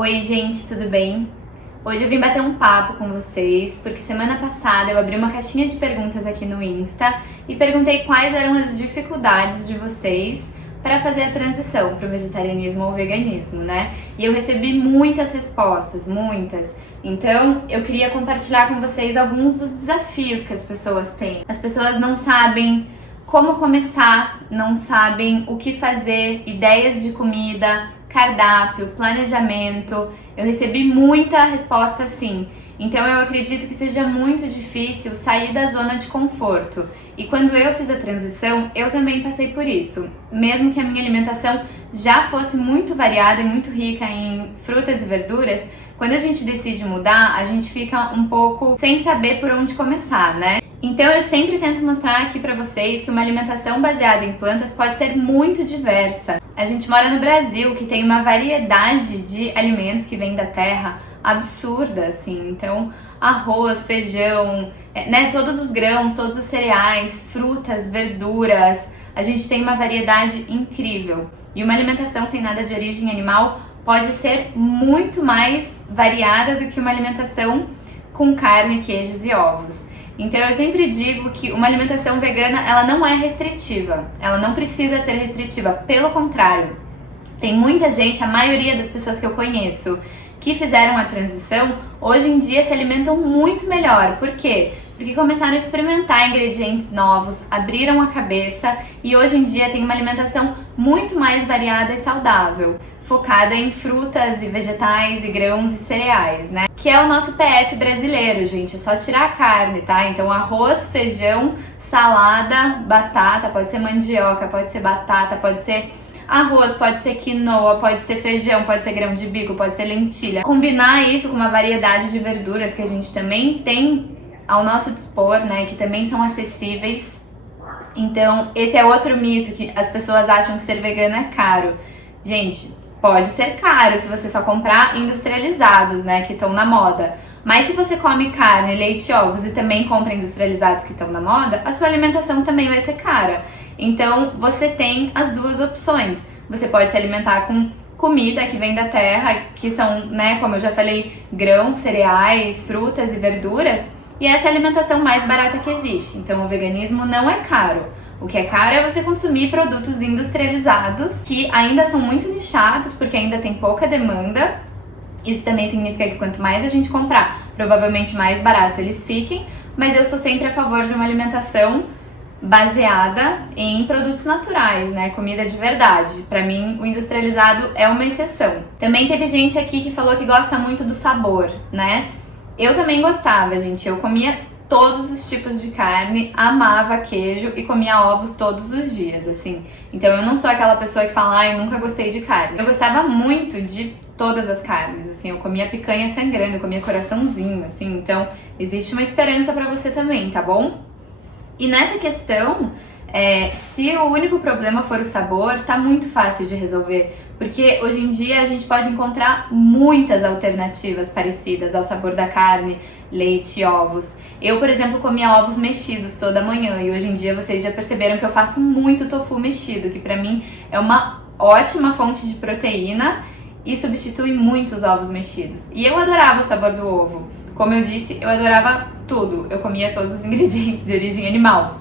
Oi, gente, tudo bem? Hoje eu vim bater um papo com vocês, porque semana passada eu abri uma caixinha de perguntas aqui no Insta e perguntei quais eram as dificuldades de vocês para fazer a transição para o vegetarianismo ou veganismo, né? E eu recebi muitas respostas, muitas. Então eu queria compartilhar com vocês alguns dos desafios que as pessoas têm. As pessoas não sabem como começar, não sabem o que fazer, ideias de comida, cardápio, planejamento. Eu recebi muita resposta assim. Então eu acredito que seja muito difícil sair da zona de conforto. E quando eu fiz a transição, eu também passei por isso. Mesmo que a minha alimentação já fosse muito variada e muito rica em frutas e verduras, quando a gente decide mudar, a gente fica um pouco sem saber por onde começar, né? Então eu sempre tento mostrar aqui pra vocês que uma alimentação baseada em plantas pode ser muito diversa. A gente mora no Brasil, que tem uma variedade de alimentos que vêm da terra absurda, assim. Então, arroz, feijão, né, todos os grãos, todos os cereais, frutas, verduras. A gente tem uma variedade incrível. E uma alimentação sem nada de origem animal pode ser muito mais variada do que uma alimentação com carne, queijos e ovos. Então eu sempre digo que uma alimentação vegana, ela não é restritiva, ela não precisa ser restritiva, pelo contrário. Tem muita gente, a maioria das pessoas que eu conheço, que fizeram a transição, hoje em dia se alimentam muito melhor. Por quê? Porque começaram a experimentar ingredientes novos, abriram a cabeça e hoje em dia tem uma alimentação muito mais variada e saudável, focada em frutas e vegetais e grãos e cereais, né? Que é o nosso PF brasileiro, gente, é só tirar a carne, tá? Então arroz, feijão, salada, batata, pode ser mandioca, pode ser batata, pode ser arroz, pode ser quinoa, pode ser feijão, pode ser grão de bico, pode ser lentilha. Combinar isso com uma variedade de verduras que a gente também tem ao nosso dispor, né, que também são acessíveis. Então, esse é outro mito, que as pessoas acham que ser vegano é caro. Gente, pode ser caro se você só comprar industrializados, né, que estão na moda. Mas se você come carne, leite e ovos e também compra industrializados que estão na moda, a sua alimentação também vai ser cara. Então, você tem as duas opções. Você pode se alimentar com comida que vem da terra, que são, né, como eu já falei, grãos, cereais, frutas e verduras. E essa é a alimentação mais barata que existe. Então, o veganismo não é caro. O que é caro é você consumir produtos industrializados, que ainda são muito nichados, porque ainda tem pouca demanda. Isso também significa que quanto mais a gente comprar, provavelmente mais barato eles fiquem. Mas eu sou sempre a favor de uma alimentação baseada em produtos naturais, né? Comida de verdade. Pra mim, o industrializado é uma exceção. Também teve gente aqui que falou que gosta muito do sabor, né? Eu também gostava, gente. Eu comia todos os tipos de carne, amava queijo e comia ovos todos os dias, assim. Então eu não sou aquela pessoa que fala, ai, nunca gostei de carne. Eu gostava muito de todas as carnes, assim. Eu comia picanha sangrando, eu comia coraçãozinho, assim. Então existe uma esperança pra você também, tá bom? E nessa questão, se o único problema for o sabor, tá muito fácil de resolver. Porque hoje em dia a gente pode encontrar muitas alternativas parecidas ao sabor da carne, leite e ovos. Eu, por exemplo, comia ovos mexidos toda manhã e hoje em dia vocês já perceberam que eu faço muito tofu mexido, que pra mim é uma ótima fonte de proteína e substitui muito os ovos mexidos. E eu adorava o sabor do ovo. Como eu disse, eu adorava tudo. Eu comia todos os ingredientes de origem animal.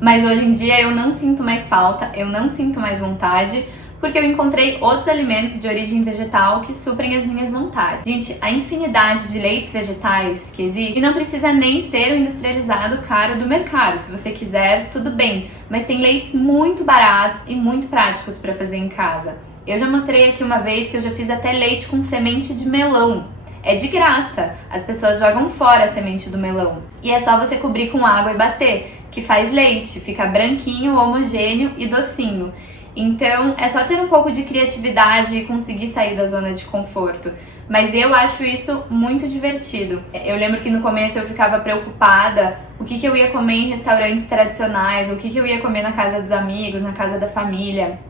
Mas hoje em dia eu não sinto mais falta, eu não sinto mais vontade, porque eu encontrei outros alimentos de origem vegetal que suprem as minhas vontades. Gente, a infinidade de leites vegetais que existe, e não precisa nem ser o industrializado caro do mercado. Se você quiser, tudo bem. Mas tem leites muito baratos e muito práticos para fazer em casa. Eu já mostrei aqui uma vez que eu já fiz até leite com semente de melão. É de graça. As pessoas jogam fora a semente do melão. E é só você cobrir com água e bater, que faz leite. Fica branquinho, homogêneo e docinho. Então, é só ter um pouco de criatividade e conseguir sair da zona de conforto. Mas eu acho isso muito divertido. Eu lembro que no começo eu ficava preocupada o que eu ia comer em restaurantes tradicionais, o que eu ia comer na casa dos amigos, na casa da família,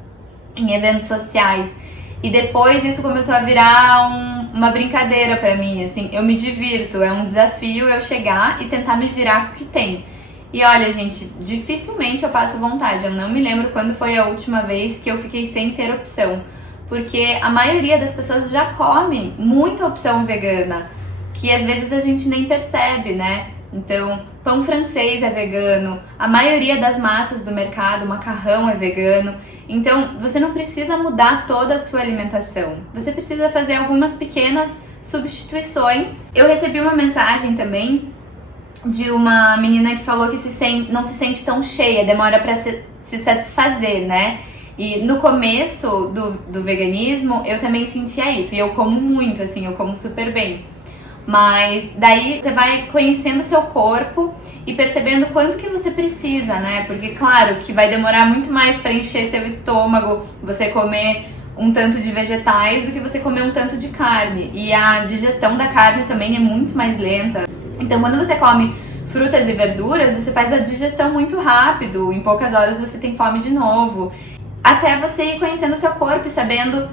em eventos sociais. E depois isso começou a virar uma brincadeira pra mim, assim. Eu me divirto, é um desafio eu chegar e tentar me virar com o que tem. E olha, gente, dificilmente eu passo vontade. Eu não me lembro quando foi a última vez que eu fiquei sem ter opção. porque a maioria das pessoas já come muita opção vegana, que às vezes a gente nem percebe, né? Então, pão francês é vegano, a maioria das massas do mercado, macarrão é vegano. Então, você não precisa mudar toda a sua alimentação. Você precisa fazer algumas pequenas substituições. Eu recebi uma mensagem também de uma menina que falou que não se sente tão cheia, demora para se satisfazer, né? E no começo do veganismo, eu também sentia isso. E eu como muito, assim, eu como super bem. Mas daí você vai conhecendo o seu corpo e percebendo quanto que você precisa, né? Porque claro que vai demorar muito mais para encher seu estômago você comer um tanto de vegetais do que você comer um tanto de carne. E a digestão da carne também é muito mais lenta. Então quando você come frutas e verduras, você faz a digestão muito rápido, em poucas horas você tem fome de novo. Até você ir conhecendo o seu corpo e sabendo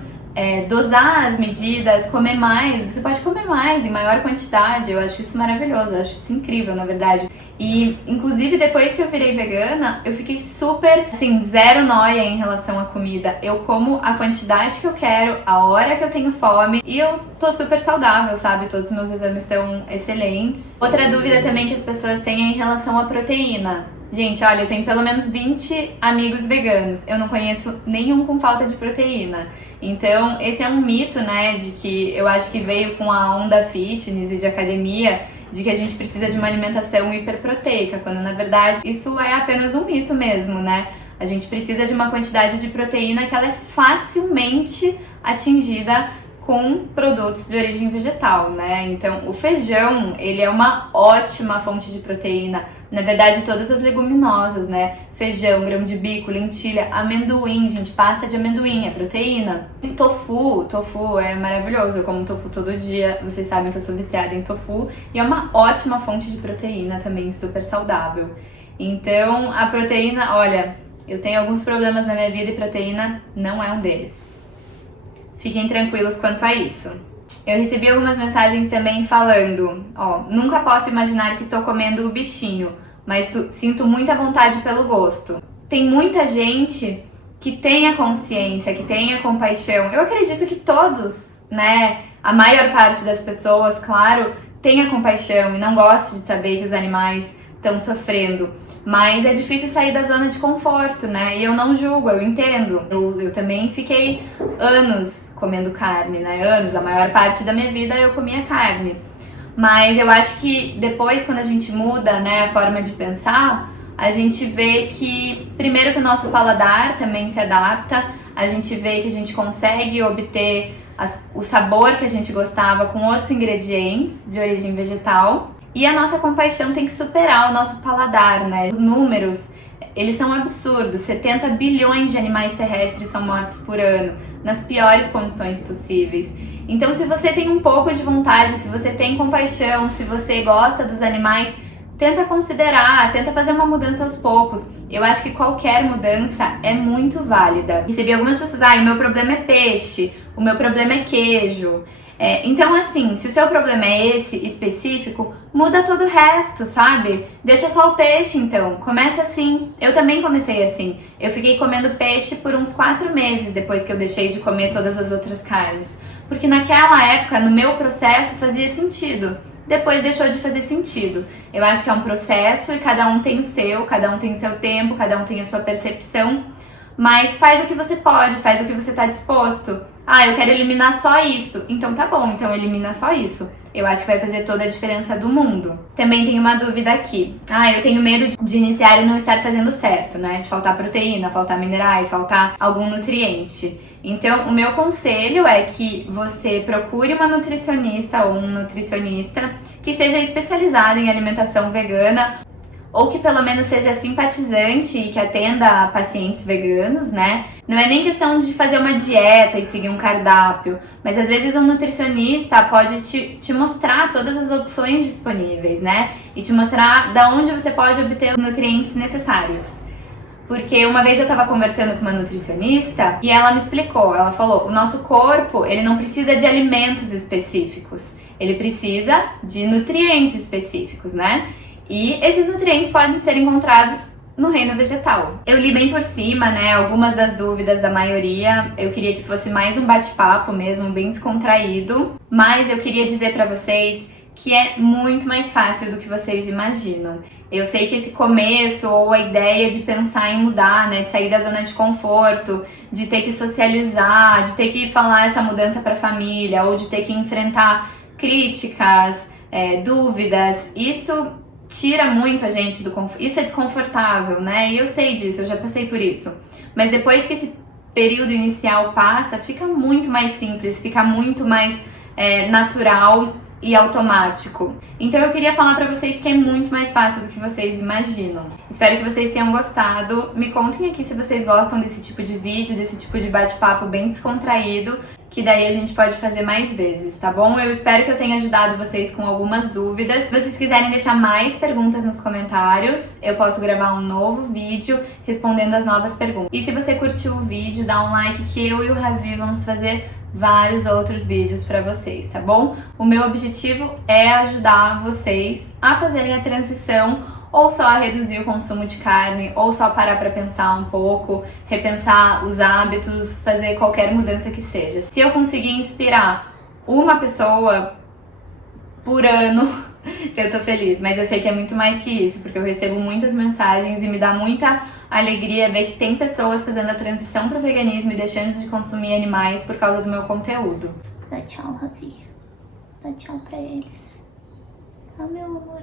dosar as medidas, comer mais. Você pode comer mais, em maior quantidade. Eu acho isso maravilhoso, eu acho isso incrível, na verdade. E, inclusive, depois que eu virei vegana, eu fiquei super, assim, zero nóia em relação à comida. Eu como a quantidade que eu quero, a hora que eu tenho fome, e eu tô super saudável, sabe? Todos os meus exames estão excelentes. Outra dúvida também que as pessoas têm é em relação à proteína. Gente, olha, eu tenho pelo menos 20 amigos veganos. Eu não conheço nenhum com falta de proteína. Então, esse é um mito, né, de que eu acho que veio com a onda fitness e de academia, de que a gente precisa de uma alimentação hiperproteica, quando na verdade isso é apenas um mito mesmo, né? A gente precisa de uma quantidade de proteína que ela é facilmente atingida com produtos de origem vegetal, né? Então, o feijão, ele é uma ótima fonte de proteína. Na verdade, todas as leguminosas, né? Feijão, grão de bico, lentilha, amendoim, gente, pasta de amendoim é proteína. E tofu é maravilhoso. Eu como tofu todo dia, vocês sabem que eu sou viciada em tofu. E é uma ótima fonte de proteína também, super saudável. Então, a proteína, olha, eu tenho alguns problemas na minha vida e proteína não é um deles. Fiquem tranquilos quanto a isso. Eu recebi algumas mensagens também falando, nunca posso imaginar que estou comendo o bichinho, mas sinto muita vontade pelo gosto. Tem muita gente que tem a consciência, que tem a compaixão. Eu acredito que todos, né, a maior parte das pessoas, claro, tem a compaixão e não gosta de saber que os animais estão sofrendo. Mas é difícil sair da zona de conforto, né? E eu não julgo, eu entendo. Eu também fiquei anos comendo carne, né? Anos, a maior parte da minha vida eu comia carne. Mas eu acho que depois, quando a gente muda, né, a forma de pensar, a gente vê que, primeiro, que o nosso paladar também se adapta, a gente vê que a gente consegue obter o sabor que a gente gostava com outros ingredientes de origem vegetal. E a nossa compaixão tem que superar o nosso paladar, né? Os números, eles são absurdos. 70 bilhões de animais terrestres são mortos por ano, nas piores condições possíveis. Então, se você tem um pouco de vontade, se você tem compaixão, se você gosta dos animais, tenta considerar, tenta fazer uma mudança aos poucos. Eu acho que qualquer mudança é muito válida. Recebi algumas pessoas, o meu problema é peixe, o meu problema é queijo. Então, assim, se o seu problema é esse específico, muda todo o resto, sabe? Deixa só o peixe, então. Começa assim. Eu também comecei assim. Eu fiquei comendo peixe por uns 4 meses depois que eu deixei de comer todas as outras carnes. Porque naquela época, no meu processo, fazia sentido. Depois deixou de fazer sentido. Eu acho que é um processo e cada um tem o seu, cada um tem o seu tempo, cada um tem a sua percepção. Mas faz o que você pode, faz o que você tá disposto. Eu quero eliminar só isso. Então tá bom, então elimina só isso. Eu acho que vai fazer toda a diferença do mundo. Também tem uma dúvida aqui. Eu tenho medo de iniciar e não estar fazendo certo, né? De faltar proteína, faltar minerais, faltar algum nutriente. Então, o meu conselho é que você procure uma nutricionista ou um nutricionista que seja especializado em alimentação vegana, ou que pelo menos seja simpatizante e que atenda pacientes veganos, né? Não é nem questão de fazer uma dieta e de seguir um cardápio, mas às vezes um nutricionista pode te mostrar todas as opções disponíveis, né? E te mostrar da onde você pode obter os nutrientes necessários. Porque uma vez eu tava conversando com uma nutricionista e ela me explicou, ela falou, o nosso corpo, ele não precisa de alimentos específicos, ele precisa de nutrientes específicos, né? E esses nutrientes podem ser encontrados no reino vegetal. Eu li bem por cima, né, algumas das dúvidas da maioria. Eu queria que fosse mais um bate-papo mesmo, bem descontraído, mas eu queria dizer pra vocês que é muito mais fácil do que vocês imaginam. Eu sei que esse começo ou a ideia de pensar em mudar, né, de sair da zona de conforto, de ter que socializar, de ter que falar essa mudança pra família ou de ter que enfrentar críticas, dúvidas, isso tira muito a gente do conforto. Isso é desconfortável, né? E eu sei disso, eu já passei por isso. Mas depois que esse período inicial passa, fica muito mais simples, fica muito mais natural e automático. Então eu queria falar pra vocês que é muito mais fácil do que vocês imaginam. Espero que vocês tenham gostado. Me contem aqui se vocês gostam desse tipo de vídeo, desse tipo de bate-papo bem descontraído, que daí a gente pode fazer mais vezes, tá bom? Eu espero que eu tenha ajudado vocês com algumas dúvidas. Se vocês quiserem deixar mais perguntas nos comentários, eu posso gravar um novo vídeo respondendo as novas perguntas. E se você curtiu o vídeo, dá um like que eu e o Ravi vamos fazer vários outros vídeos pra vocês, tá bom? O meu objetivo é ajudar vocês a fazerem a transição, ou só a reduzir o consumo de carne, ou só parar pra pensar um pouco, repensar os hábitos, fazer qualquer mudança que seja. Se eu conseguir inspirar uma pessoa por ano, eu tô feliz, mas eu sei que é muito mais que isso, porque eu recebo muitas mensagens e me dá muita alegria ver que tem pessoas fazendo a transição pro veganismo e deixando de consumir animais por causa do meu conteúdo. Dá tchau, Ravi. Dá tchau pra eles. Ah, meu amor.